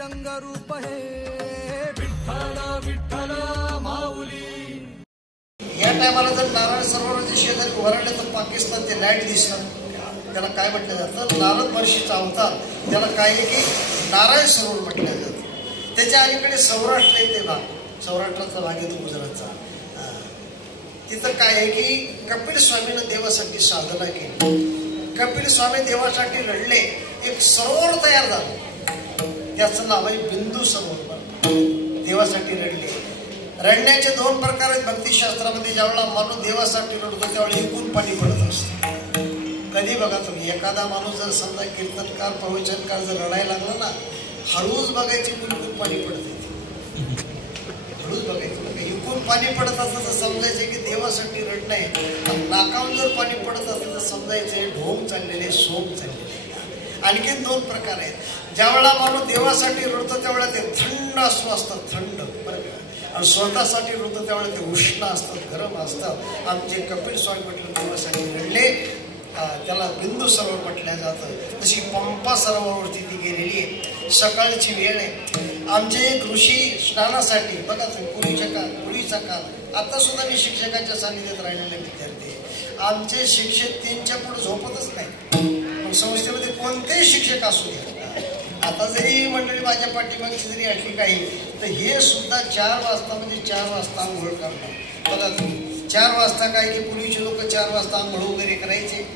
रंग रूप हे विठ्ठल विठ्ठल माऊली। या टायमाला जर नारायण सरोवराच्या शेजारी उभारले तर पाकिस्तान ते लाईट दिसणार, त्याला काय म्हटलं जातं, नारद महर्षीचा अवतार, त्याला काय आहे की नारायण सरोवर म्हटलं जातं। त्याच्या अलीकडे सौराष्ट्र आहे, ते भाग सौराष्ट्राचा भाग येतो गुजरातचा, तिथं काय आहे की कपिल स्वामीनं देवासाठी साधना केली, कपिल स्वामी देवासाठी लढले, एक सरोवर तयार झालं, त्याचं नाव आहे बिंदू सरोवर। देवासाठी लढले, रडण्याचे दोन प्रकार आहेत भक्तिशास्त्रामध्ये, ज्यावेळेला माणूस देवासाठी लढतो त्यावेळेला एकूण पाणी पडत असतं। कधी बघा तुम्ही, एखादा माणूस जर समजा कीर्तनकार प्रवचनकार जर रडायला लागला ना, हळूच बघायची कुणकुण पाणी पडते, हळूच बघायचं, एकूण पाणी पडत असतं तर समजायचं की देवासाठी रडणं आहे, नाकावून जर पाणी पडत असतं तर समजायचं ढोंग चाललेले, सोम चाललेले। आणखीन दोन प्रकार आहेत, ज्यावेळेला माणूस देवासाठी रडतो त्यावेळेला ते थंड अश्रू असतात, थंड बरं का, आणि स्वतःसाठी रडतो त्यावेळेला ते उष्ण असतात, गरम असतात। आमचे कपिल स्वामी म्हटलं देवासाठी लढले, त्याला बिंदू सरोवर म्हटलं जातं। तशी पंपा सरोवरावरती ती गेलेली आहे, सकाळची वेळ आहे। आमचे एक ऋषी स्नानासाठी, बघा पूर्वीचा काळ, आता सुद्धा मी शिक्षकांच्या सानिध्यात राहिलेले विद्यार्थी, आमचे शिक्षक 3च्या पुढे झोपतच नाही, संस्थेमध्ये कोणतेही शिक्षक असू द्या, आता जरी मंडळी माझ्या पाठीमागची जरी असली काही, तर हे सुद्धा 4 वाजता म्हणजे 4 वाजता आंघोळ करणार। बघा तुम्ही 4 वाजता काय की पूर्वीचे लोक 4 वाजता आंघोळ वगैरे करायचे,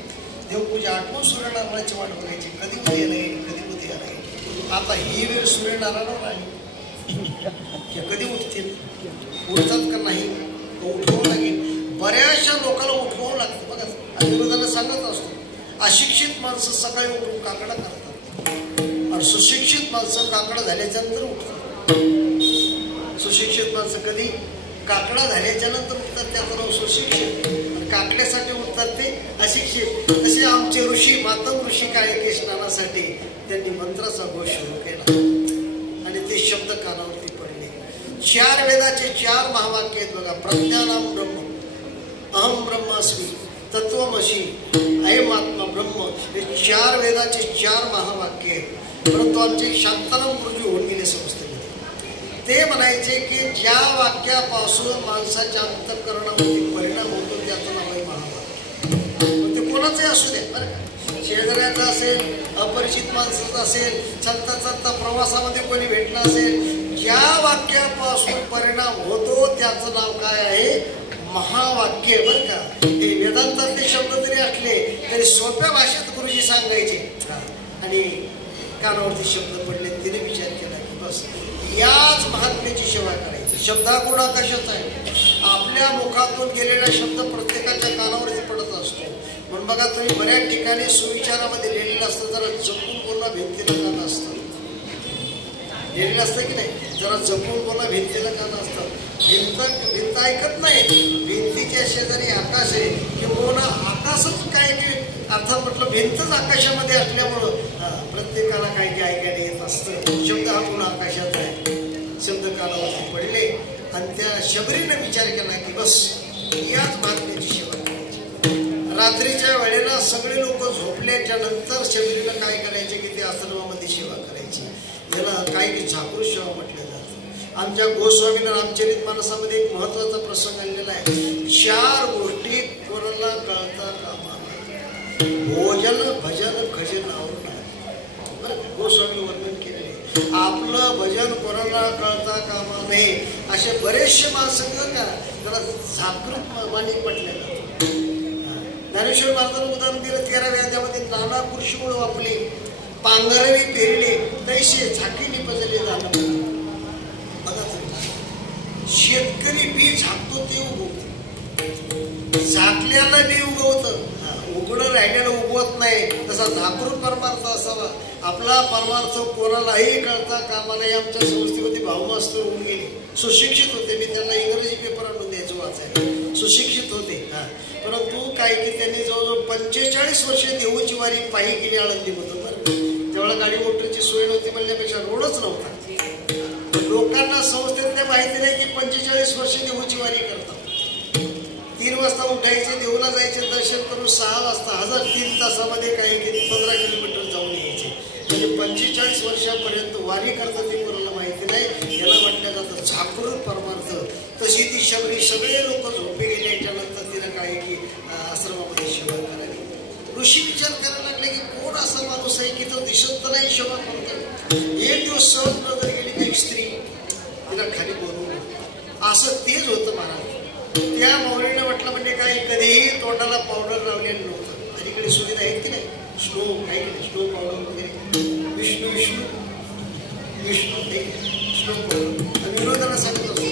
देवपूजा आठवून सूर्यनारायणाची वाट बघायची, कधी उद्या नाही कधी उद्या नाही। आता ही वेळ सूर्यनारायणावर आली, कधी उठतील, उठतात का नाही, उठवावं लागेल, बऱ्याचशा लोकांना उठवावं लागतं। बघा अनिरुद्धाला सांगत असतो, अशिक्षित माणसं सकाळी उठून काकडा करतात, आणि सुशिक्षित माणसं काकडा झाल्याच्या नंतर उठतात। सुशिक्षित माणसं कधी काकडा झाल्याच्या नंतर उठतात, त्याचं नाव सुशिक्षित, आणि काकड्यासाठी उठतात ते अशिक्षित। तसे आमचे ऋषी, मातंग ऋषी काय की स्नानासाठी त्यांनी मंत्राचा घोष सुरू केला, आणि ते शब्द कानावरती पडले। 4 वेदाचे 4 महावाक्य आहेत बघा, प्रज्ञानाम ब्रह्म, अहम ब्रह्मास्मी, तत्वमसी, अयम आत्मा ब्रह्म, हे 4 वेदाचे 4 महावाक्य आहेत। परंतु आमचे शांताराम गुरुजी होऊन गेले संस्थेमध्ये, ते म्हणायचे की ज्या वाक्यापासून माणसाच्या अंतःकरणावरती परिणाम होतो त्याचं नाव आहे महावाक्य। ते कोणाचंही असू दे बरं का, शेजाऱ्याचं असेल, अपरिचित माणसाचं असेल, चालता चालता प्रवासामध्ये कोणी भेटला असेल, ज्या वाक्यापासून परिणाम होतो त्याचं नाव काय आहे, महावाक्य बरं का। हे वेदांतातले शब्द जरी असले तरी सोप्या भाषेत गुरुजी सांगायचे, आणि कानावरती शब्द पडले, तिने विचार केला की बस याच महात्म्याची सेवा करायची। शब्दागुण आकाशाचा आहे, आपल्या मुखातून गेलेला शब्द प्रत्येकाच्या कानावरती पडत असतो, म्हणून बघा तुम्ही बऱ्याच ठिकाणी सुविचारामध्ये लिहिलेलं असतं, जरा जपून बोलणं भिंतीला कान असतं, लिहिलेलं असतं की नाही, जरा जपून बोलणं भिंतीला कान असतं, भिंत ऐकत नाही, भिंतीच्या शेजारी आकाश आहे, किंवा आकाशच काय की अर्थात म्हटलं भिंतच आकाशामध्ये असल्यामुळं प्रत्येकाला काही काही ऐकायला येत असतं। शब्द हा गुण आकाशाचा आहे, शब्द कानावरती पडले, आणि त्या शबरीने विचार केला की बस याच महात्म्याची सेवा करायची। रात्रीच्या वेळेला सगळे लोक झोपल्याच्या नंतर शबरीनं काय करायचे की ते आश्रमामध्ये सेवा करायची, याला काय की जागृत सेवा म्हटलं जातं। आमच्या गोस्वामींना रामचरित मानसामध्ये एक महत्वाचा प्रसंग आलेला आहे, 4 गोष्टी कोणाला कळता कामा नये, भोजन भजन खजन आवरण, गोस्वामी वर्णन केले, आपलं भजन कोणाला कळता कामा नये, असे बरेचसे माणसं का जरा जागृत मानिक म्हटले जातात। ज्ञानेश्वर महाराजांनी उदाहरण दिलं, 13व्या अध्यायामध्ये, नाना कृषीमुळे वापले, पांघरवी पेरले, तैसे झाकी निपजले झालं। बघा शेतकरी बी झाकतो ते उगवतो, झाकल्याला बी उगवतं, उघडं राहिलेलं उगवत नाही, तसा जागृत परमार्थ असावा। आपला परमार्थ कोणालाही कळता कामा नये। आमच्या संस्थेमध्ये भावमास्तर होऊन गेले, सुशिक्षित होते, मी त्यांना इंग्रजी पेपर आणून द्यायचो वाचायला, सुशिक्षित होते, परंतु काय की त्यांनी जवळजवळ 45 वर्षे देऊची वारी पायी केली आळंदीमधून, त्यावेळेला गाडी मोटरची सोय नव्हती, म्हणल्यापेक्षा रोडच नव्हता। लोकांना संस्थेतले माहिती नाही की 45 वर्षे देऊची वारी करतात, 3 वाजता उठायचे, देऊला जायचे, दर्शन करून 6 वाजता 3 तासामध्ये काही 15 किलोमीटर जाऊन यायचे, म्हणजे 45 वर्षापर्यंत वारी करतात ते कोणाला माहिती नाही. याला म्हटलं जातं जागृत परमार्थ. तशी ती शबरी सगळे लोक झोपे गेले. त्यानंतर तिला काय की आश्रमामध्ये सेवा करावी. ऋषी विचार करायला लागले की कोण असा माणूस आहे की तो दिसत तर नाही सेवा करतो. एक दिवस सहज नजर गेली काही स्त्री तिला खाली बोलवून. असं तेच होतं महाराज. त्या मौलीनं म्हटलं म्हणजे काय कधीही तोंडाला पावडर लावलेलं नव्हतं. अलीकडे सुविधा आहेत की नाही स्नो आहे की नाही स्नो पावडर वगैरे विष्णू विष्णू विष्णू स्नो पावडर. विरोधाला सांगत असतो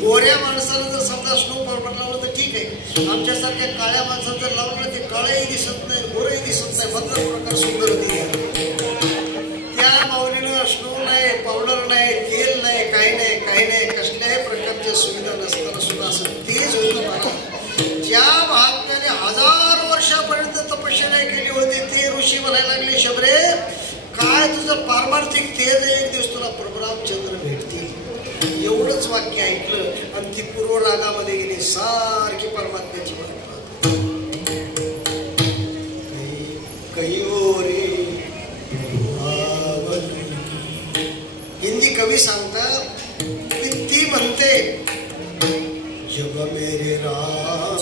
गोऱ्या माणसाला जर समजा स्नो पावडर लावलं तर ठीक आहे. आमच्यासारख्या काळ्या माणसाला जर लावलं ते काळही दिसत नाही गोरही दिसत नाही. बदल प्रकार सुंदर होते. त्या माऊलीनं स्नो नाही पावडर नाही तेल नाही काही नाही काही नाही कसल्याही प्रकारच्या सुविधा नसताना सुद्धा असं तेज होतं मला. ज्या महात्म्याने 1000 वर्षापर्यंत तपश्चर्या केली होती ते ऋषी म्हणायला लागले शबरे काय तुझं पारमार्थिक तेज एक दिवस तुला प्रभू रामचंद्र भेटतील. एवढंच वाक्य ऐकलं आणि ती पूर्व रागामध्ये गेली. सारखी परमात्म्याची हिंदी कवी सांगतात की ती म्हणते जब मेरे राम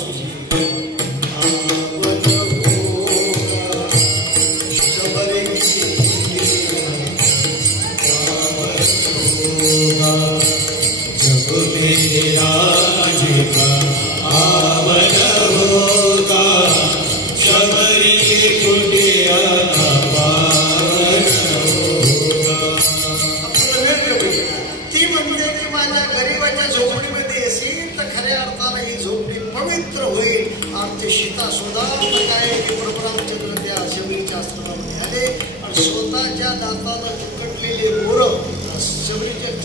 सीता सुद्धा काय प्रभुरामचंद्र त्या शबरीच्या आश्रमामध्ये आले आणि स्वतःच्या दातानं चिकटलेले बोरं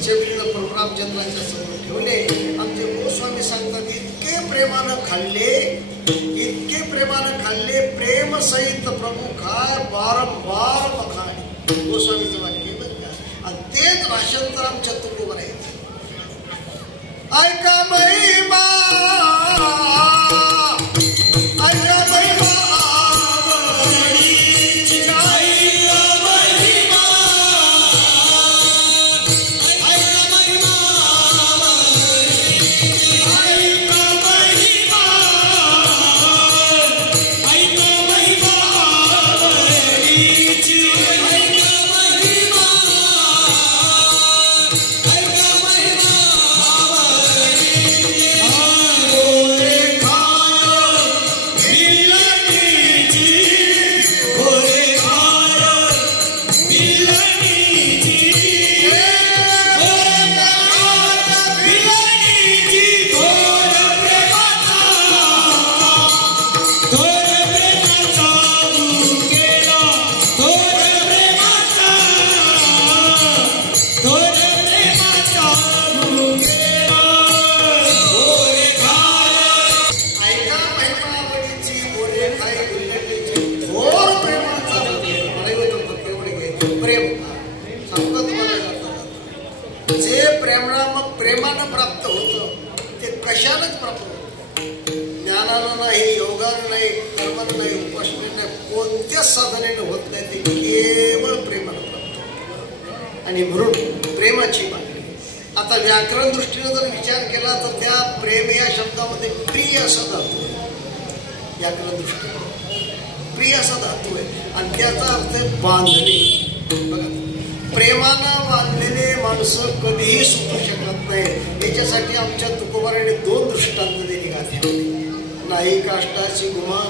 शबरीनं प्रभुरामचंद्राच्या समोर ठेवले. आमचे गोस्वामी सांगतात इतके प्रेमानं खाल्ले प्रेमसहित प्रभू खाय वारंवार बखाणे. गोस्वामीचं वाक्य बरं का. आणि तेच भाषांतर आमच्या तुकोबर आहे. ऐका महिमा प्रेमानं प्राप्त होतं ते कशालाच प्राप्त होतं. ज्ञानानं नाही योगानं नाही कर्मानं नाही उपासनेनं नाही कोणत्याच साधनेनं होत नाही. ते केवळ प्रेमानं प्राप्त होतं. आणि म्हणून प्रेमाची मागणी. आता व्याकरण दृष्टीनं जर विचार केला तर त्या प्रेम या शब्दामध्ये प्रिय असा धातू आहे. व्याकरण दृष्टीनं प्रिय असा धातू आहे आणि त्याचा अर्थ आहे बांधणे. बघा प्रेमानं बांधलेले माणसं कधीही सुटू शकत नाही. याच्यासाठी आमच्या तुकोबाराने 2 दृष्टांत दिली गाथ्यामध्ये. नाही काष्टाची गुमान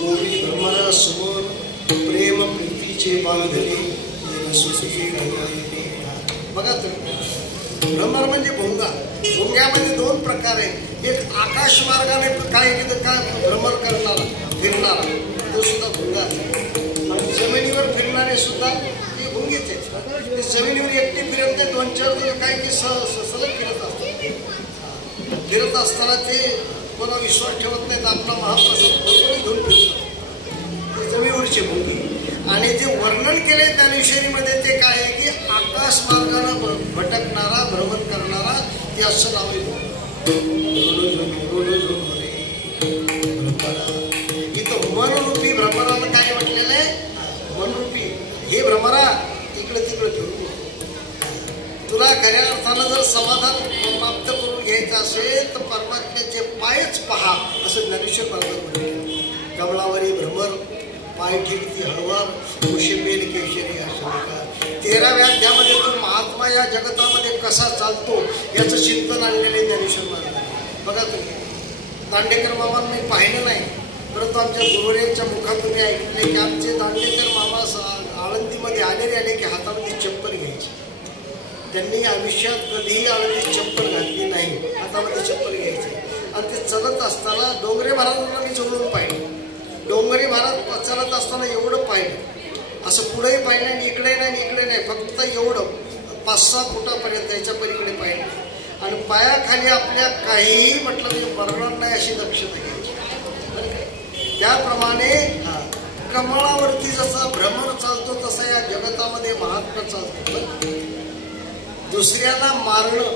गोरी भ्रमरा सुमन प्रेम प्रीतीचे बांधले. बघा तुम्ही भ्रमर म्हणजे भोंगा. भोंग्यामध्ये 2 प्रकार आहेत. एक आकाश मार्गाने काय केलं काय भ्रमर करणारा फिरणारा तो सुद्धा भोंगा. आणि जमिनीवर फिरणारे सुद्धा भोंगेच आहेत. जमिनीवर एकटे फिरत नाही 2-4 दिवस काय की सलग फिरत असतात. फिरत असताना ते कोणा विश्वास ठेवत नाहीत. आपला महाप्रसाद बरोबर घेऊन फिरतात ते जमिनीवरचे भोंगे. आणि जे वर्णन केले ज्ञानेश्वरीमध्ये ते काय आहे की आकाश मार्गाने भटकणारा भ्रमण करणारा ते असं नाव आहे. इथं मनरूपी भ्रमणाला काय म्हटलेलं आहे. मनरूपी हे भ्रमरा इकडे तिकडे फिरू. तुला खऱ्या अर्थानं जर समाधान प्राप्त करून घ्यायचं असेल तर परमात्म्याचे पायच पहा, असं ज्ञानेश्वर महाराज म्हटले. कमळावरी भ्रमर पाय ठेवती हळवार, कुशेबेल केशरी आशंका. 13व्या अध्यायामध्ये तो महात्मा या जगतामध्ये कसा चालतो याचं चिंतन आणलेले ज्ञानेश्वर महाराज. बघा तुम्ही दांडेकर मामांना मी पाहिलं नाही, परंतु आमच्या गुरुवर्यांच्या मुखातून मी ऐकले की आमचे दांडेकर मामा आळंदीमध्ये आले की हातामध्ये चप्पल घ्यायची. त्यांनी आयुष्यात कधीही आळंदीत चप्पल घातली नाही, हातामध्ये चप्पल घ्यायची. आणि ते चलत असताना डोंगरे महाराजांना मी जवळून पाहिलं. डोंगरे महाराज चालत असताना एवढं पाहिलं, असं पुढेही पाहिलं आणि इकडे नाही इकडे नाही, फक्त एवढं 5-6 फुटापर्यंत याच्या पलीकडे पाहिलं. आणि पायाखाली आपल्या काहीही म्हटलं म्हणजे मरणार नाही अशी दक्षता घ्यायची. त्याप्रमाणे कमळावरती जसा भ्रमर चालतो तसा या जगतामध्ये महात्मा चालतो. दुसऱ्याला मारणं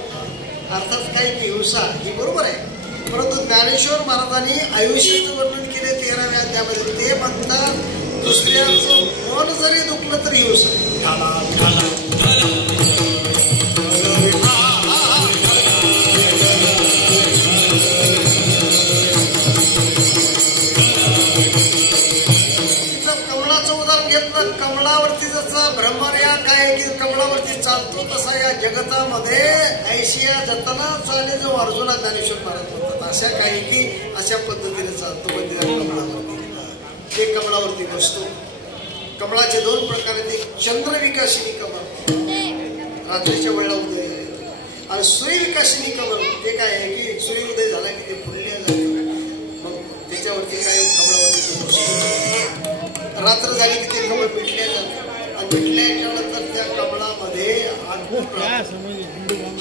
अर्थात काही हिंसा ही बरोबर आहे, परंतु ज्ञानेश्वर महाराजांनी आयुष्याचं वर्णन केले 13व्या अध्यायामध्ये. ते म्हणतात दुसऱ्याचं मन जरी दुखलं तरी हिंसा. कमळावरती जसा भ्रमर या काय की कमळावरती चालतो तसा या जगतामध्ये ऐशिया जतना चाले जो अर्जुना ज्ञानेश्वर महाराज म्हणतात. अशा काही की अशा पद्धतीने चालतो कमळावरती. ते कमळावरती बसतो. कमळाचे 2 प्रकार आहेत. एक चंद्र विकासिनी कमळ रात्रीच्या वेळेला उदय, आणि सूर्य विकासिनी कमळ ते काय आहे की सूर्योदय झाला की ते फुलल्या जातं. मग त्याच्यावरती काय कमळावरती बसतो. रात्र झाली की ते कमळ पिटल्या जातं. आणि पिटल्याच्या नंतर त्या कमळामध्ये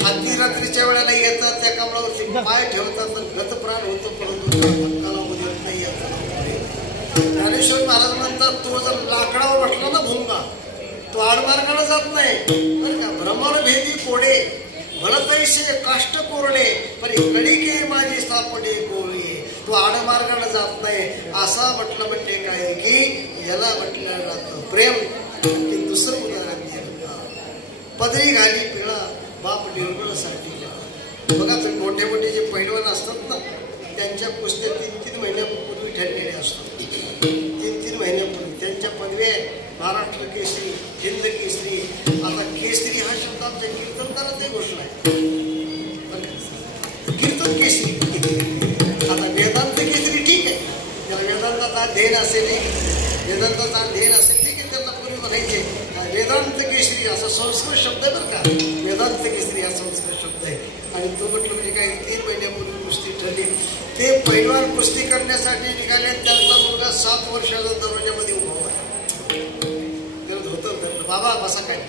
हाती रात्रीच्या वेळेला येतात, त्या कमळावरती पाय ठेवतात तर गतप्राण होतो, परंतु धक्काला उद्या नाही येतात. ज्ञानेश्वर महाराज म्हणतात तो जर लाकडावर बसला ना भुंगा, तो आडमार्गाने जात नाही बरं का. भ्रमर भेदी कोडे भलतैसे काष्ट कोरडे, पण कडिके माझी सापडे कोळी. तो आडमार्गाने जात नाही. असा म्हटलं म्हणजे काय की याला म्हटलं जातं प्रेम. ते दुसरं उदाहरण दिलं. पदरी घाली पिळा बाप निर्मळ साठी. बघा तर मोठे मोठे जे पैलवान असतात ना त्यांच्या कुस्त्या 3-3 महिन्यापूर्वी ठरलेल्या असतात. 3-3 महिन्यापूर्वी त्यांच्या पदव्या महाराष्ट्र केसरी, हिंद केसरी. आता केसरी हा शब्द आमच्या कीर्तनकारात घोषणा आहे. कीर्तन केसरी, आता वेदांत केसरी ठीक आहे, त्याला वेदांताचा अध्ययन असेल, वेदांताचा अध्ययन असेल ठीक आहे, त्यांना पूर्वी म्हणायचे वेदांत केसरी असा संस्कृत शब्द आहे बरं का. वेदांत केसरी हा संस्कृत शब्द आहे. आणि तो म्हटलं म्हणजे काही 3 महिन्यापूर्वी कुस्ती ठरली. ते पैलवान कुस्ती करण्यासाठी निघाले. त्यांचा मुलगा 7 वर्षाचा दरवाजामध्ये उभा होता. धोतर बाबा बसा काय.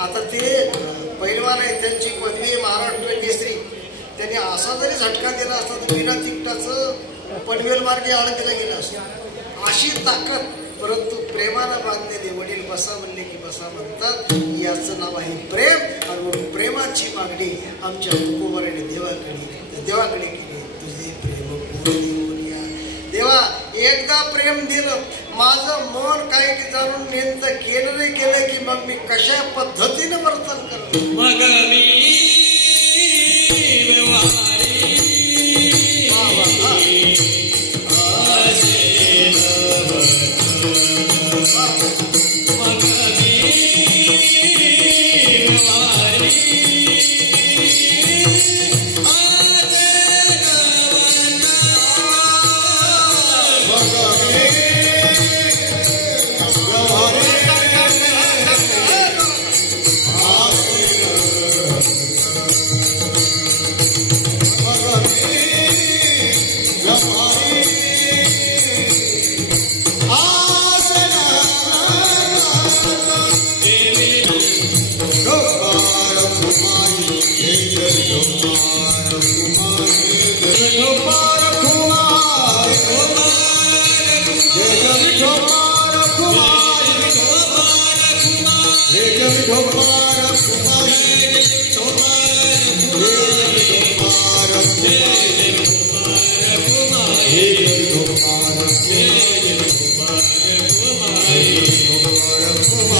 आता ते पैलवान आहे, त्यांची पदवी महाराष्ट्र केसरी. त्यांनी असा जरी झटका दिला असता तर बिना तिकटाचं पनवेल मार्गे आळंदीला गेला असतो. अशी ताकद, परंतु प्रेमानं बांधलेले वडील बसा म्हणले की बसा म्हणतात. याचं नाव आहे प्रेम. आणि प्रेमाची मागणी आमच्या तुकोबाराने देवाकडे केली. तुझे प्रेम पूर्ण देवा, एकदा प्रेम दिलं, माझं मन काय की जाणून नेमतं केलं नाही केलं की मग मी कशा पद्धतीनं वर्तन करतो.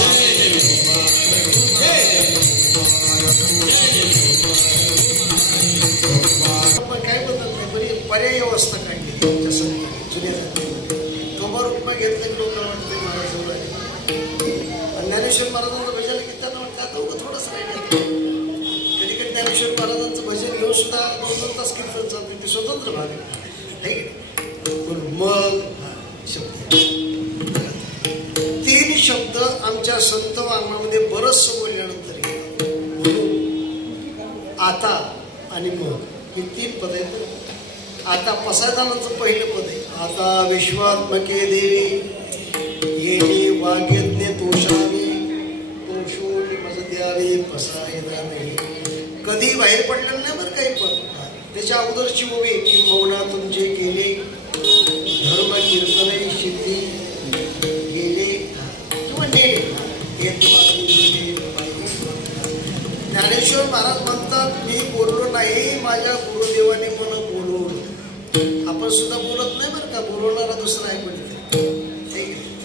Hey सुद्धा 2-2 तास कीर्तन चालते ते स्वतंत्र भाग आहे. पण मग शब्द 3 शब्द आमच्या संत वाङ्मयामध्ये बरंच बोलल्यानंतर आता आणि मग हे 3 पद आहेत. आता पसायदानाचं पहिलं पद आहे. आता विश्वात्मके देवी येणे वाग्यज्ञ तोषावे तोषोनी मज द्यावे पसायदाने. कधी बाहेर पडलेलं नाही बरं काही पण. त्याच्या अगोदरची ओवी की मौना तुमचे केले धर्म कीर्तने सिद्धी गेले किंवा नेले. ज्ञानेश्वर महाराज म्हणतात मी बोललो नाही माझ्या गुरुदेवाने मला बोलवलं. आपण सुद्धा बोलत नाही बरं का. बोलवणारा दुसरा आहे कोणीतरी.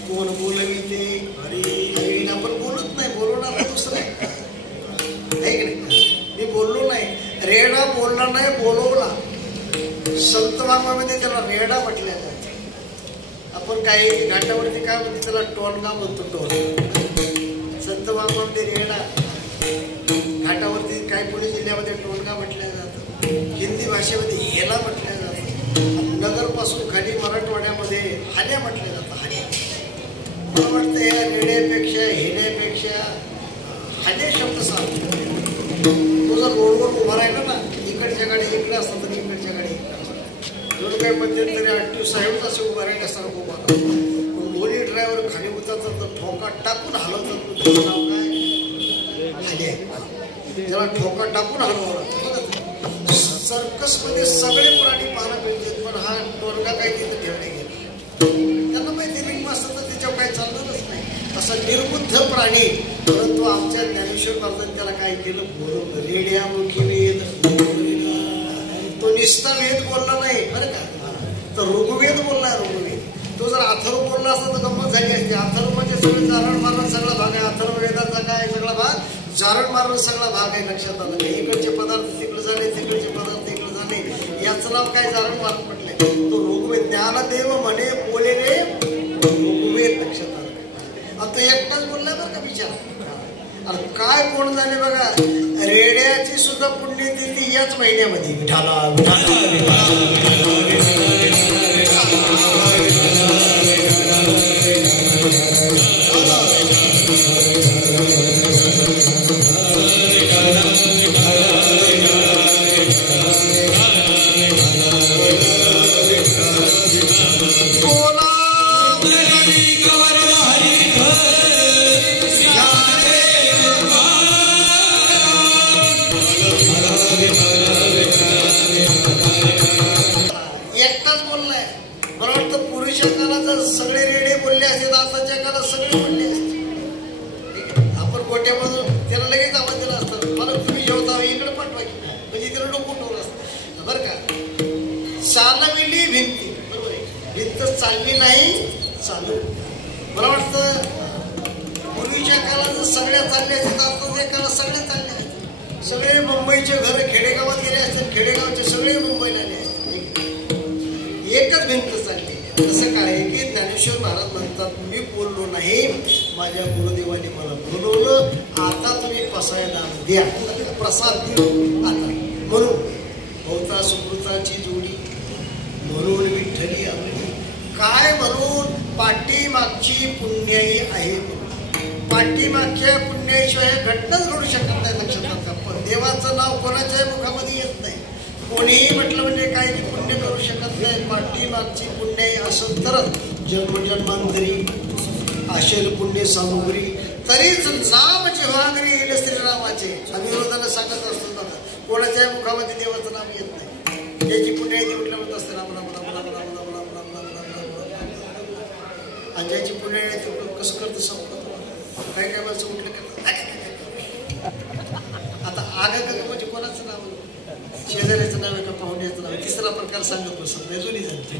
कोण बोलविते हरी आपण बोलत नाही. बोलवणारा दुसरा आहे की नाही. मी बोललो नाही. रेडा बोलला नाही बोलवला. संत वाङ्मयामध्ये त्याला रेडा म्हटलेला आहे. आपण काही घाटावरती काय म्हणते त्याला टोनगा म्हणतो. टोन संत वाङ्मयामध्ये रेडा. घाटावरती काही पुणे जिल्ह्यामध्ये टोनगा म्हटलं जातं. हिंदी भाषेमध्ये हेला म्हटलं जातं. नगरपासून खाली मराठवाड्यामध्ये हान्या म्हटलं जातं. हान्या मला वाटतं या रेड्यापेक्षा हेण्यापेक्षा हान्या शब्द सांगतो. तो जर रोडवर उभा राहिला ना इकडच्या गाडी इकडे असतात तर इकडच्या गाडी दोन काही मध्यंतरी आठवू साहेब असे उभा राहिले असताना उभा राहतो. दोन्ही ड्रायव्हर खाली उतरतात तर ठोका टाकून हलवतात. त्याचं नाव काय हान्या. त्याला ठोका टाकून हलवलं. सर्कसमध्ये सगळे प्राणी पाहायला मिळतात पण हा टोनगा काही तिथं ठेवणे गेला. त्यांना माहिती रिंग असतं तर त्याच्यावर काही चालणारच नाही. असा निर्बुद्ध प्राणी. परंतु आमच्या ज्ञानेश्वर महाराजांनी त्याला काय केलं बोलवलं. रेड्यामुखी वेद. तो निस्ता वेद बोलला नाही बरं का. तर ऋग्वेद बोलला. ऋग्वेद तो जर अथर्व बोलला असता तर गंमत झाली असते. अथर्व म्हणजे सगळं जारण मारण सगळा भाग आहे. अथर्व वेदाचा काय सगळा भाग जारण मारण सगळा भाग आहे. लक्षात आलं. इकडचे पदार्थ तिकडे झाले तिकडचे पदार्थ तिकडे झाले. याचं नाव काय जारण मारण म्हटलंय. तो ऋग्वेद ज्ञानदेव म्हणे बोले रे ऋग्वेद. लक्षात आलं. आता एकटाच बोललाय बरं का विचार. आणि काय कोण झाले बघा. रेड्याची सुद्धा पुण्यतिथी याच महिन्यामध्ये. एकटाच बोललाय. मला वाटतं पुरुषा काळात सगळे रेडे बोलले असते आताच्या काळात सगळे बोलले असते. आपण गोट्यामधून त्याला लगेच आवाज दिला असतात. मला तुम्ही जेवता इकडे पाठवा म्हणजे त्याला डोकं ठेवलं असतं बरं का. चालविली भिंती बरोबर आहे. भिंत चालली नाही चालू. मला वाटतं पूर्वीच्या काळात सगळ्या चालल्या असतात. आताच्या काळात सगळ्या चालल्या असतात. सगळे मुंबईचे घर खेडेगावात गेले असतात. खेडेगावचे सगळे मुंबईला आले असतात. एकच भिंत चालली. तसं काय की ज्ञानेश्वर महाराज म्हणतात मी बोललो नाही माझ्या गुरुदेवाने मला बोलवलं. आता तुम्ही पसायदान द्या प्रसाद द्या. आता म्हणून भोवता सुकृताची जोडी म्हणून विठ्ठली आपली काय म्हणून पाठीमागची पुण्याई आहे. पाठीमागच्या पुण्याईशिवाय घटनाच घडू शकत नाही. लक्षात का. पण देवाचं नाव कोणाच्याही मुखामध्ये येत नाही. कोणीही म्हटलं म्हणजे काय की पुण्य करू शकत नाही. पाठीमागची पुण्याई असं तरच जन्मजन्मांतरी असेल पुण्य सामुग्री तरीच नाम जेव्हा घरी येईल श्रीरामाचे अविरोधाला सांगत असतो. बघा कोणाच्याही मुखामध्ये देवाचं नाव येत नाही. त्याची पुण्याई म्हटलं म्हणत असते राम राम राम राम राम राम राम राम राम राम राम. आणि ज्याची पुण्याई येते कसं करतं सांगतो. काय काय माणसं म्हटलं करतात. आता आगा म्हणजे कोणाचं नाव शेजाऱ्याचं नाव आहे का पाहुण्याचं नाव आहे. तिसरा प्रकार सांगत बसत जुनी जाते.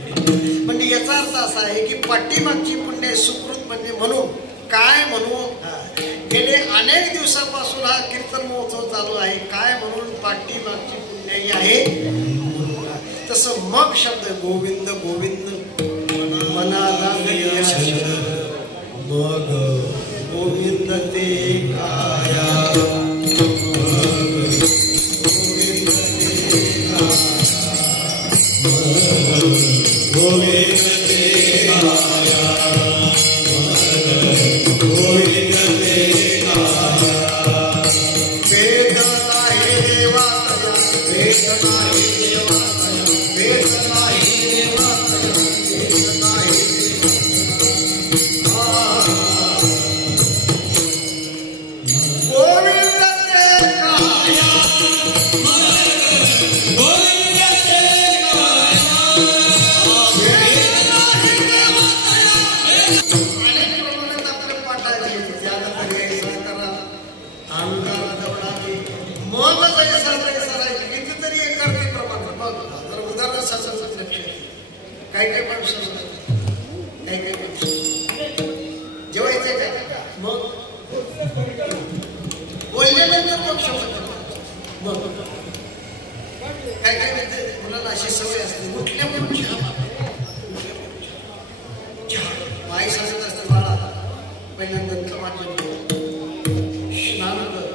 म्हणजे याचा अर्थ असा आहे की पाठीमागची पुण्य सुकृत म्हणजे म्हणून काय म्हणून गेले अनेक दिवसापासून हा कीर्तन महोत्सव चालू आहे. काय म्हणून पाठीमागची पुण्याई आहे. तसं मग शब्द गोविंद गोविंद मनाला मग गोविंद ते काया गोविंद अनुदानादवडावी मग जैसा राहील कितीतरी एकार्धी प्रमाण मग जर उदाहरण शासन काय माणसं काय जेव्हा येते काय मग बोलल्यानंतर मग शब्द मग काय म्हणते मुलांना अशी सवय असते उठल्या म्हणून चहा आई सांगत असते बाळा पहिल्यांदा स्नान कर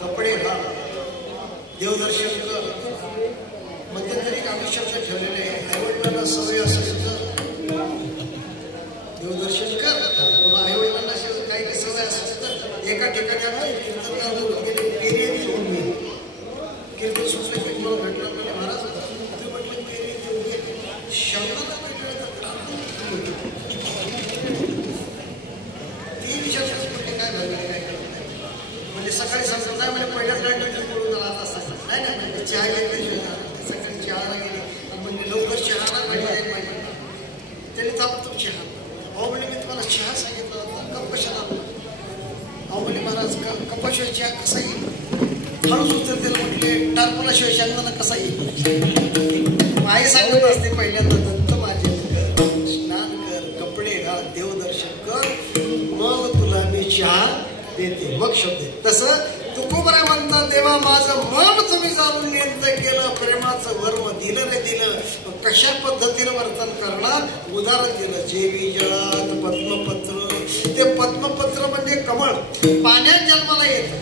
कपडे घाल देवदर्शन कर मध्यंतरी आम्ही शब्द ठेवलेले आईवडिलांना सवय असेल तर देवदर्शन कर आईवडिलांना काही सवय असेल तर एका ठिकाणी आम्ही पेरी घेऊन गेले कीर्तन सुटले की मला भेटलं म्हणजे महाराज तुम्ही म्हटलं पेरी घेऊन गेले शब्दाला सकाळी सांगतो नाही म्हणजे पहिल्याच गाडीला बोलून आला आता नाही ना म्हणजे चहा घेतल्याशिवाय सकाळी चहाला गेली म्हणजे लवकर चहाला गाडी जाईल पाहिजे त्यांनी ताबडतोब चहा अहो म्हणजे मी तुम्हाला चहा सांगितलं होता कप कशाला अहो म्हणजे महाराज कपाशिवाय चहा कसा येईल हळूच उत्तर त्याला म्हटले टारपणाशिवाय शेंगदाणा कसा येईल आई सांगत असते पहिल्यांदा दत्त माझे स्नान कर कपडे घाल देवदर्शन कर मग तुला मी चहा देते मग शब्द तसं तुकोबरा म्हणतात देवा माझं मन तुम्ही जाणून नियंत्रण केलं प्रेमाचं वर्म दिलं रे दिलं कशा पद्धतीनं वर्तन करणार उदाहरण दिलं जेवी जळात पद्मपत्र ते पद्मपत्र म्हणजे कमळ पाण्यात जन्माला येतं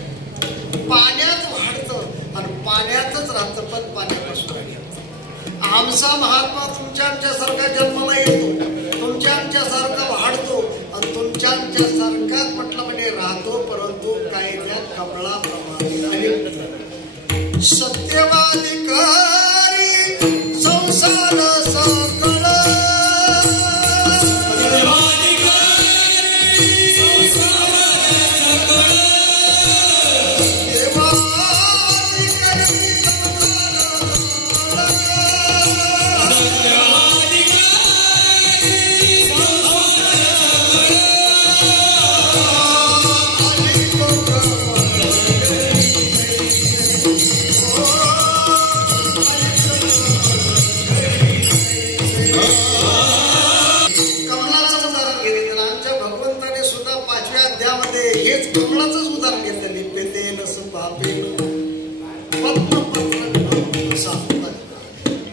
पाण्यात वाढतं आणि पाण्यातच राहतं पण पाण्यापासून आमचा महात्मा तुमच्या आमच्यासारखा जन्माला येतो तुमच्या आमच्यासारखा वाढतो आणि तुमच्या आमच्यासारखाच म्हटलं म्हणजे राहतो परंतु काय त्या कमळाप्रमाणे सत्यवादिकारी संसार सकळ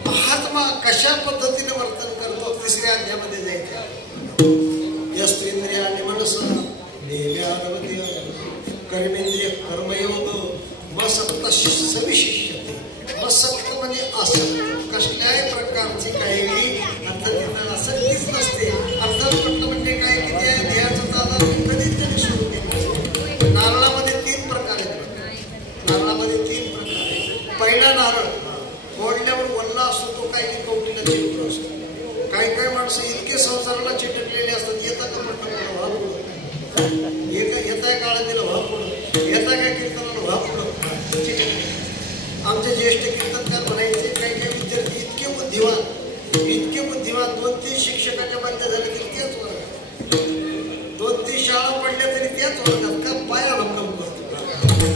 महात्मा कशा पद्धतीने वर्तन करतो तिसऱ्या अध्यायामध्ये जायचं यस्त्रेंद्रिया निमनस कर्मेंद्रिय कर्मयोग मसक्त सविशिष्यते मसक्त म्हणजे आसक्त कसल्याही प्रकारची काही अर्थात आसक्तीच नसते अर्थात म्हटलं म्हणजे काय की त्या ध्येयाचं दादा कधीच त्यांनी सुरू केलं नारळामध्ये 3 प्रकार आहेत नारळामध्ये 3 प्रकार आहेत पहिला नारळ फोडल्यावर वल्ला असतो तो काही कवटीला चिटकला असतो काही काही माणसं इतके संसाराला चिटकलेले असतात येता का म्हटलं व्हा पुढं येताय काळात दिलं व्हा पुढं येता काय कीर्तनाला व्हा पुढं आमचे ज्येष्ठ कीर्तनकार म्हणायचे काही काही विद्यार्थी इतके बुद्धिवान 2-3 शिक्षकाच्या बांधल्या झाल्या तरी त्याच वर्गात 2-3 शाळा पडल्या तरी त्याच वर्गात का पाया भक्कम करतो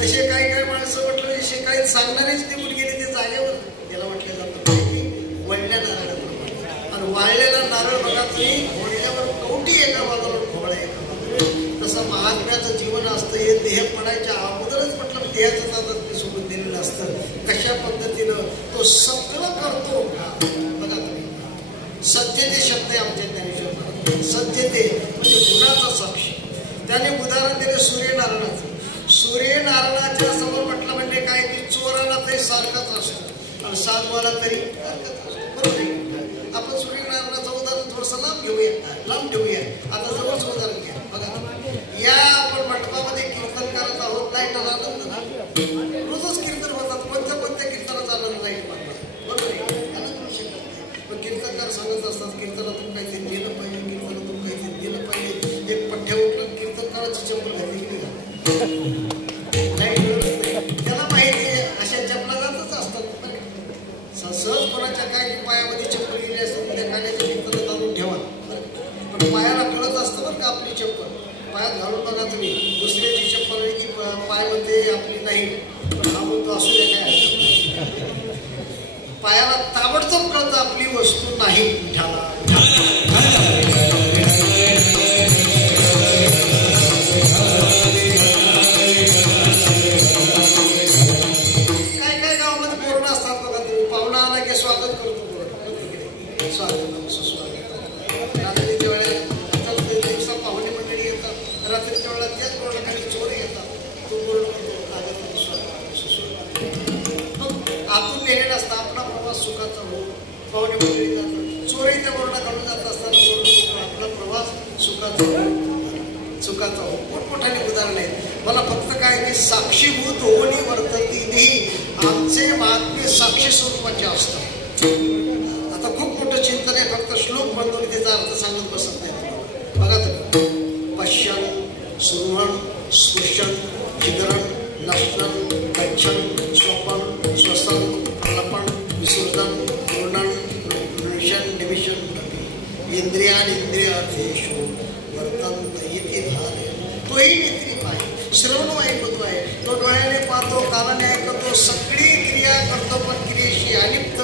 असे काही काही माणसं म्हटलं असे काही सांगणारेच निघून गेले ते जागेवर त्याला म्हटलं जातं वळल्या नारळाप्रमाणे आणि वाळलेला नारळ बघा तुम्ही वळल्यावर कवटी एका बाजूला खोबळा एका बाजूला तसं महात्म्याचं जीवन असतं हे देह पडायच्या अगोदरच म्हटलं देहाचं तात्पर्य सोडून दिलेलं असतं कशा पद्धतीनं तो सगळं करतो बघा तुम्ही सत्यते शब्द आहे आमच्या ज्ञानेश्वर सत्यते म्हणजे गुणाचा साक्ष त्याने उदाहरण दिलं सूर्यनारायणाच्या समोर म्हटलं म्हणजे काय की चोराला तरी सारखाच असतो आणि साधवाला तरी बरोबर आहे आपण सूर्यनारायणाचं उदाहरण थोडंसं लांब ठेवूया आता जवळच उदाहरण घ्या बघा या आपण मंडपामध्ये कीर्तन करत आहोत लाईट आनंद रोजच कीर्तन होतात कोणत्या कीर्तनाचा आनंद लाईट मागतात बरोबर आहे आनंद होऊ शकत पण कीर्तनकार सांगत असतात कीर्तनातून काहीतरी दिलं पाहिजे कीर्तनातून काहीतरी दिलं पाहिजे एक पठ्ठ्या उठलं कीर्तनकाराची चप्पल घातली की त्याला माहिती आहे अशा चपला जातच असतात सहज कोणाच्या काय पायामध्ये चप्पल गेली असते त्या काढायच्या कीर्तनात आणून ठेवा पण पायाला कळत असतं बरं का आपली चप्पल पायात घालून बघा तुम्ही दुसऱ्याची चप्पल की पायाला माहित नाही, पण हा मुद्दा असू दे काय, पायाला ताबडतोब कळतं आपली वस्तू नाही विठ्ठला. काय काय गावामध्ये बोर्ड असतात बघा तुम्ही, पाहुणा आला की स्वागत करतो बोर्ड, स्वागत सुस्वागत. रात्रीच्या वेळेला दिवसा पाहुणे मंडळी येतात, रात्रीच्या वेळेला त्याच बोर्डाखाली चोर येतात, तो बोर्ड आतून नेलेला असता आपला प्रवास सुखाचा हो, पाहुणे मंडळी जातात, चोरही त्या बोर्डा काढून जात असताना आपला प्रवास सुखाचा हो, सुखाचा हो. मोठमोठाने उदाहरण आहेत. मला फक्त काय की साक्षीभूत होणी वर्तती, आमचे महात्मे साक्षी स्वरूपाचे असतात. आता खूप मोठं चिंतन आहे, फक्त श्लोक बांधून त्याचा अर्थ सांगत बसत नाही. बघा तर, पश्यन सुमन स्पृशन जिगरण लक्षण गच्छन स्वपन श्वसन प्रलपन विसर्जन पूर्णन निमिषन निमिषन इंद्रियार्थेषु वर्तन्त इति धारे. तोही नेत्री पाहिजे, श्रवण ऐकतो आहे, तो डोळ्याने पाहतो, कानाने ऐकतो, सगळी क्रिया करतो, पण क्रियेशी अलिप्त.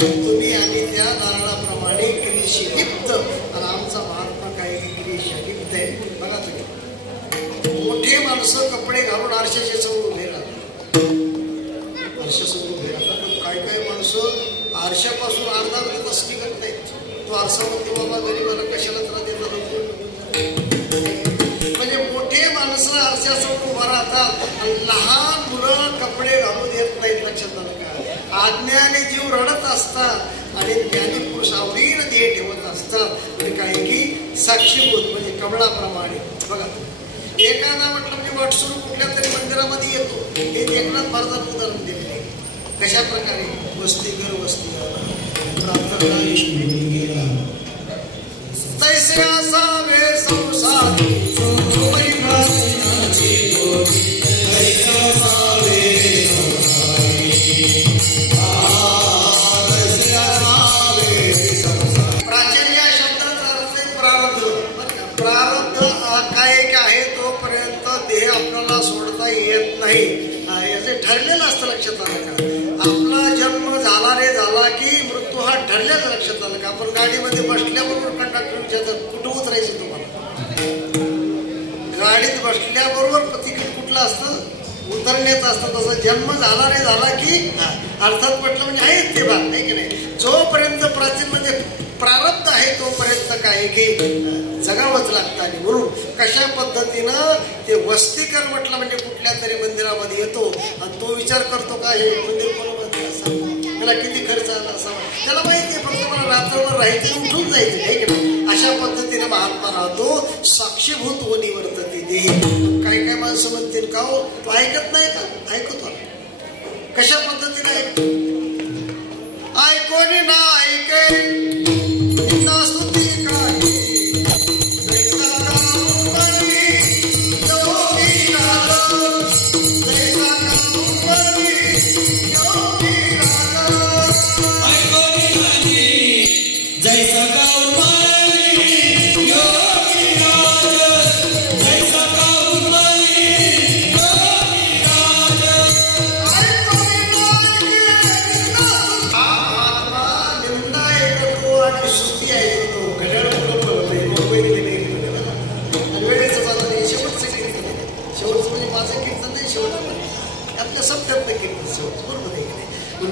तुम्ही आणि त्या नारळाप्रमाणे क्रियेशी लिप्त, आणि आमचा महात्मा काय क्रियेशी अलिप्त आहे. बघा तुम्ही, मोठे माणसं कपडे घालून आरशाच्या समोर उभे राहतात, आरशासमोर उभे राहतात, पण काय काय माणसं आरशापासून अर्धा तास निघत नाहीत. तो आरसा म्हणतो बाबा गरीबाला कशाला त्रास देतात. म्हणजे मोठे माणसं आरशासमोर उभा राहतात आणि लहान मुलं कपडे घालून येत नाहीत. लक्षात आलं का? आज्ञाने जीव रडत असतात आणि ज्ञानी पुरुष आवडीनं ध्येय ठेवत असतात. म्हणजे काय की साक्षीभूत म्हणजे कमळाप्रमाणे. बघा, एखादा म्हटलं म्हणजे वाटसरू कुठल्या तरी मंदिरामध्ये येतो, हे एकनाथ महाराजांनी उदाहरण दिलेले आहे. कशा प्रकारे? वस्तीकर वस्ती तैसे असावे संसार प्राचीन या शब्दाचा अर्थ प्रारब्ध. प्रारब्ध काय आहे, तोपर्यंत देह आपल्याला सोडता येत नाही, याचे ठरलेलं असतं. लक्षात आलं का? आपला जन्म झाला रे झाला की मृत्यू हा ठरलेला. लक्षात आलं का? आपण गाडीमध्ये बसल्याबरोबर कंडक्टर विचारतात कुठं उतरायचं तुम्हाला, गाडीत बसल्याबरोबर तिकीट कुठलं असतं, उतरण्याचं असतं. तसं जन्म झाला रे झाला की अर्थात म्हटलं म्हणजे आहेत ते भाग, नाही की नाही. जोपर्यंत प्राचीन म्हणजे प्रारब्ध आहे तोपर्यंत काय की जगावंच लागतं. आणि म्हणून कशा पद्धतीनं ते वस्तीकर म्हटलं म्हणजे कुठल्या तरी मंदिरामध्ये येतो आणि तो विचार करतो का हे मंदिर कोणामध्ये असावं, त्याला किती खर्च आला असावा, त्याला माहिती आहे, फक्त मला रात्रभर राहायचं उठून जायचं, आहे की नाही. अशा पद्धतीने महात्मा राहतो, साक्षीभूत होणी वर्तते देही. काही काय माणसं म्हणतील का हो तू ऐकत नाही का? ऐकतो. कशा पद्धतीने ऐकतो? ऐकोनी ना ऐके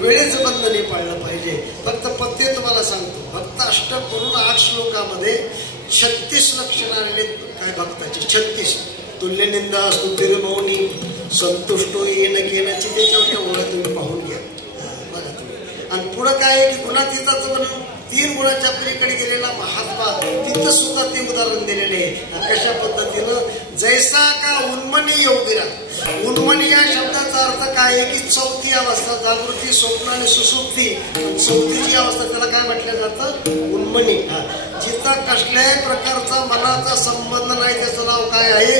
वेळेचं बंधन पाळलं पाहिजे. फक्त पत्ते तुम्हाला सांगतो, भक्त अष्टक करून 8 श्लोकामध्ये 36 लक्षणं आलेले काय भक्ताचे. 36 तुल्य निंदा स्तुतीर मौनी संतुष्टो येणं घेण्याची त्याच्या ओळख तुम्ही पाहून घ्या. बघा तुम्ही. आणि पुढं काय आहे की गुणातीताचं म्हणून 3 गुणाच्या पलीकडे गेलेला महात्मा, तिथं सुद्धा ते उदाहरण दिलेले आहे. कशा पद्धतीनं? जैसा का उन्मनी योगिरा. उन्मनी या शब्दाचा अर्थ काय आहे की 4थी अवस्था, जागृती, स्वप्न आणि सुसुप्ती. 4थी अवस्था त्याला काय म्हटलं जातं? उन्मनी. जिथं कसल्याही प्रकारचा मनाचा संबंध नाही त्याचं नाव काय आहे?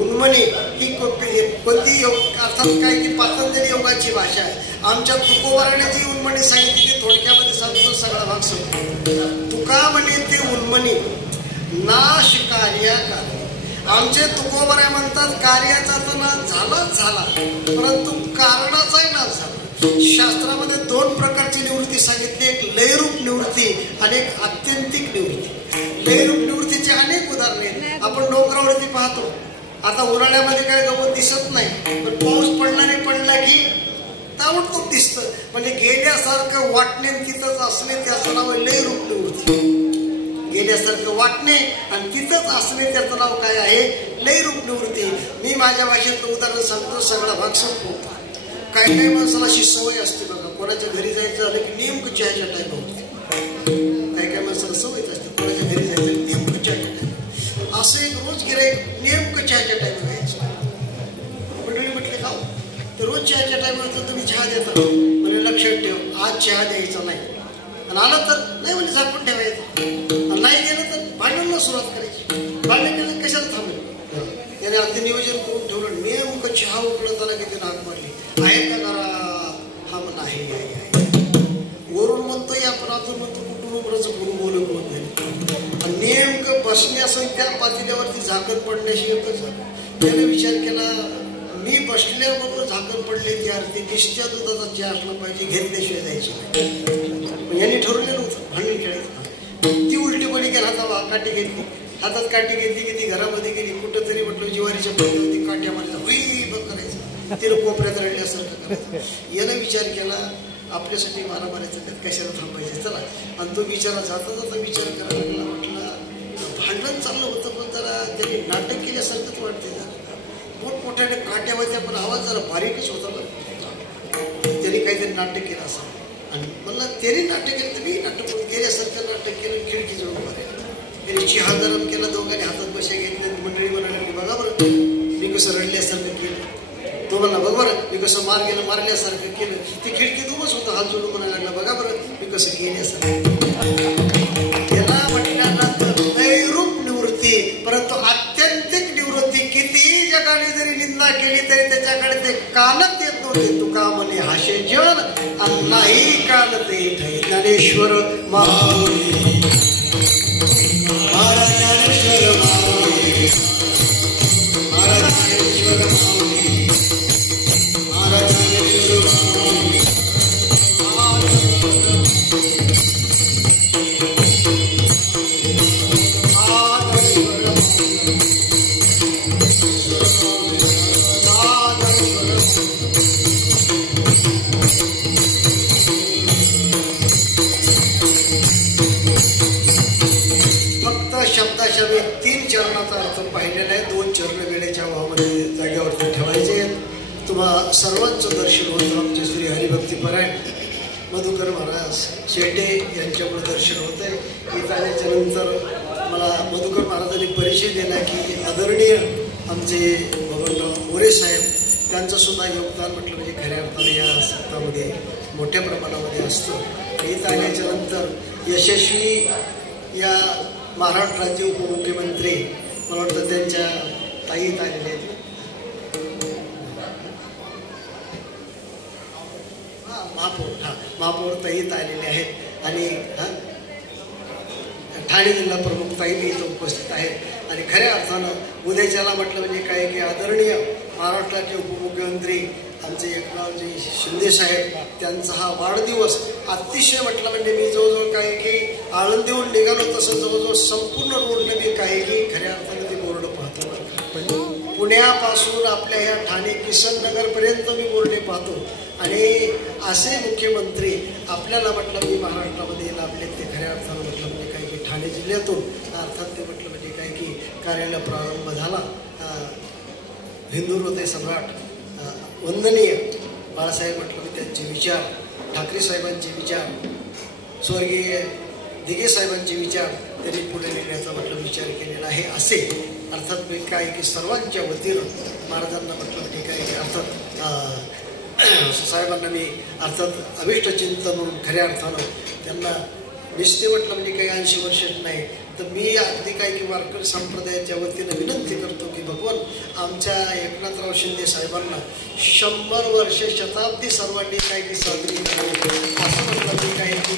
उन्मनी. ही कोणती योग अर्थात काय की पातंजली योगाची भाषा आहे. आमच्या तुकोबाराने जी उन्मनी सांगितली ती थोडक्यामध्ये सांगतो, सगळा भाग सांगतो. तुका म्हणे ते उन्मनी नाश कार्या कार्य. आमचे तुकोबराय म्हणतात कार्याचा तर नाश झालाच झाला, परंतु कारणाचाही नाश झाला. शास्त्रामध्ये दोन प्रकारची निवृत्ती सांगितली, एक लयरूप निवृत्ती आणि एक आत्यंतिक निवृत्ती. लयरूप निवृत्तीचे अनेक उदाहरणे आहेत. आपण डोंगरावरती पाहतो, आता उन्हाळ्यामध्ये काय गवत दिसत नाही, पण पाऊस पडला की ताबडतोब दिसतं. म्हणजे गेल्यासारखं वाटणे तिथंच असणे त्याचं नाव लयरूप निवृत्ती. गेल्यासारखं वाटणे आणि तिथंच असणे त्याचं नाव काय आहे? लयरूप निवृत्ती. मी माझ्या भाषेतलं उदाहरण सांगतो, सगळा भाग संपवतो. काही काही माणसाला अशी सवय असते बघा, कोणाच्या घरी जायचं झालं की नेमकं चहाच्या टाईम. काही काही माणसाला सवयच असते, कोणाच्या घरी जायचं नेमकं चहाच्या टाईम. असं एक रोज गिराईक नेमकं चहाच्या टाईम घ्यायचं. मंडळी म्हटले खाऊ तर रोज चहाच्या टाईमवर तुम्ही चहा देता, म्हणजे लक्षात ठेव आज चहा द्यायचा नाही. आणि आलं तर नाही म्हणजे झाकून ठेवायचं, नाही गेलं तर भांडणाला सुरुवात करायची. भांडण केलं कशाला थांबेल? त्याने अगदी नियोजन करून ठेवलं. नेमकं चहा उकळताना किती नाक मारली, आहे का करा? हा म्हणा आहे. वरून म्हणतोय आपण, आतून म्हणतो कुटुंबाचं गुरु बोलून बोलतोय. नेमकं बसण्यासही त्या पातेल्यावरती झाकण पडण्याशी एकच झालं. त्याने विचार केला, मी बसल्याबरोबर झाकण पडले ती आरती निश्चित दुधाचा चहा असला पाहिजे, घेतल्याशिवाय द्यायची. यांनी ठरवलेलं होतं भांडण खेळायचं. ती उलटीपणी केला, हाताला काठी घेतली, हातात काठी घेतली की ती घरामध्ये गेली. कुठंतरी म्हटलं जिवारीच्या पडल्यावरती काट्या मारायचा, हुई बघ करायचं, तिला कोपऱ्यात रडल्यासारखं करायचं. यानं विचार केला, आपल्यासाठी मारा मारायचं त्यात कशाला थांबायचं, चला. आणि तो बिचारा जाता जाता विचार करायला लागला. म्हटलं भांडण चाललं होतं, पण जरा त्यांनी नाटक केल्यासारखंच वाटते. जरा मोठमोठ्याने काट्या होत्या, पण आवाज जरा बारीकच होता. त्यांनी काहीतरी नाटक केलं असं. आणि म्हणलं त्यांनी नाटक केलं तर मी नाटक केल्यासारखं नाटक केलं. खिडकी जवळ मारायला त्यांनी चहा गरम केला, दोघांनी हातात बशा घेतल्या. मंडळी म्हणायला लागली, बघा बरं मी कसं रडल्यासारखं केलं. तो म्हणला, बघ बरं मी कसं मारल्यासारखं केलं. ती खिडकी उभंच होतं, हात जोडून म्हणायला लागला, बघा बरं मी कसं गेल्यासारखं. त्याला म्हटल्यानंतर लयरूप निवृत्ती, परंतु आत्यंतिक निवृत्ती. कितीही जगाने जरी निंदा केली तरी त्याच्याकडे ते कानच येत नव्हते. तुका म्हणे हाशे जन आणि नाही कान ते ठाई. ज्ञानेश्वर माऊली, महाराज ज्ञानेश्वर माऊली, महाराज ज्ञानेश्वर माऊली, महाराज ज्ञानेश्वर माऊली. शब्दाशब्द 3 चरणाचा अर्थ पाहिलेला आहे. 2 चरण वेळेच्या वाहामध्ये जागेवरती ठेवायचे. तुम्हा सर्वांचं दर्शन होतं. आमचे श्री हरिभक्तीपरायण मधुकर महाराज शेटे यांच्यामुळे दर्शन होत आहे. इथं आल्याच्या नंतर मला मधुकर महाराजांनी परिचय दिला की आदरणीय आमचे बबनराव मोरे साहेब, त्यांचं सुद्धा योगदान म्हटलं म्हणजे खऱ्या अर्थाने या सप्ताहामध्ये मोठ्या प्रमाणामध्ये असतं. इथं आल्याच्या नंतर यशस्वी या महाराष्ट्राचे उपमुख्यमंत्री, मला वाटतं त्यांच्या ताईत आलेले आहेत, महापौर ताईत आलेले आहेत. आणि ठाणे जिल्हा प्रमुख ताई इथं उपस्थित आहेत. आणि खऱ्या अर्थानं उद्याच्याला म्हटलं म्हणजे काय की आदरणीय महाराष्ट्राचे उपमुख्यमंत्री आमचे एकनाथजी शिंदे साहेब, त्यांचा हा वाढदिवस अतिशय म्हटलं म्हणजे मी जवळजवळ काय की आळंदीहून निघालो तसं जवळजवळ संपूर्ण रोडने मी काय की खऱ्या अर्थाने ते बोर्ड पाहतो. पुण्यापासून आपल्या ह्या ठाणे किसन नगरपर्यंत मी बोर्डे पाहतो. आणि असे मुख्यमंत्री आपल्याला म्हटलं मी महाराष्ट्रामध्ये लाभले ते खऱ्या अर्थानं म्हटलं म्हणजे काय की ठाणे जिल्ह्यातून अर्थात ते म्हटलं म्हणजे काय की कार्याला प्रारंभ झाला. हिंदू हृदय सम्राट वंदनीय बाळासाहेब म्हटलं की त्यांचे विचार, ठाकरे साहेबांचे विचार, स्वर्गीय दिघे साहेबांचे विचार त्यांनी पुढे नेण्याचा म्हटलं विचार केलेला आहे. असे अर्थात मी काय की सर्वांच्या वतीनं महाराजांना म्हटलं ठीक आहे की अर्थात साहेबांना मी अर्थात अभिष्ट चिंतन म्हणून खऱ्या अर्थानं त्यांना निश्चित म्हटलं म्हणजे काही 80 वर्ष नाही तर मी अगदी काय की वारकरी संप्रदायाच्या वतीनं विनंती करतो की भगवान आमच्या एकनाथराव शिंदे साहेबांना 100 वर्ष शताब्दी सर्वांनी काय की साजरी करावी असं म्हटलं मी काय की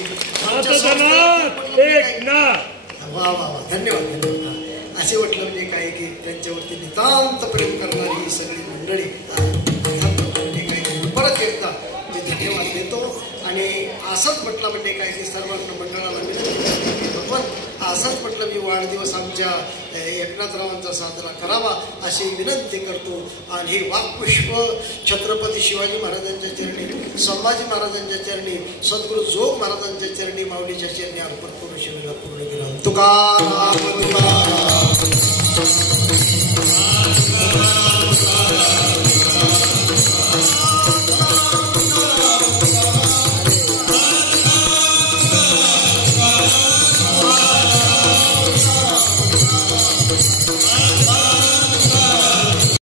वा वा वा धन्यवाद धन्यवाद. असे म्हटलं म्हणजे काय की त्यांच्यावरती नितांत प्रेम करणारी ही सगळी मंडळी म्हणजे काय परत एकदा मी धन्यवाद देतो. आणि असंच म्हटलं म्हणजे काय की सर्व मंडळाला मी भगवान असंच म्हटलं मी वाढदिवस आमच्या एकनाथरावांचा साजरा करावा अशी विनंती करतो. आणि हे वाक्पुष्प छत्रपती शिवाजी महाराजांच्या चरणी, संभाजी महाराजांच्या चरणी, सद्गुरू जोग महाराजांच्या चरणी, माऊलीच्या चरणी अर्पण करून शिवेला पूर्ण केला. तुकाराम